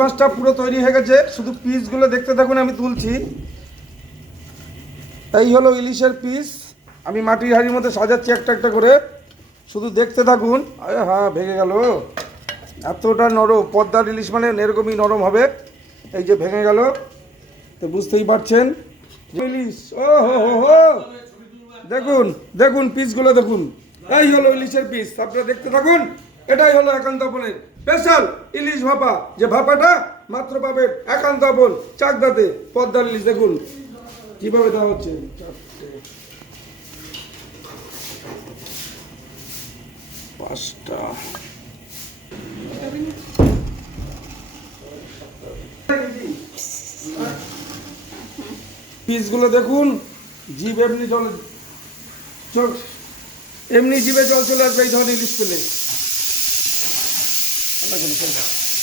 মাছটা পুরো তৈরি হয়ে গেছে, শুধু পিসগুলো দেখতে থাকুন, আমি তুলছি। এই হলো ইলিশের পিস, আমি মাটির হাঁড়ির মধ্যে সাজাচ্ছি একটা একটা করে, শুধু দেখতে থাকুন। আরে হ্যাঁ, ভেঙে গেল, এতটা নরম। পদ্মার ইলিশ মানে এরকমই নরম হবে। এই যে ভেঙে গেল, তো বুঝতেই পারছেন ইলিশ। ও হো হো হো, দেখুন দেখুন পিসগুলো দেখুন। এই হলো ইলিশের পিস, আপনারা দেখতে থাকুন। এটাই হলো একান্ত আপনের স্পেশাল ইলিশ ভাপা, যে ভাপাটা মাত্র পাবেন একান্ত আপন চাকদাতে। পদ্মার ইলিশ দেখুন কিভাবে দেওয়া হচ্ছে। পাঁচটা পিসগুলো দেখুন, জিভ এমনি জল এমনি জিভে জল চলে আসবে এই ধরনের ইলিশ পেলে।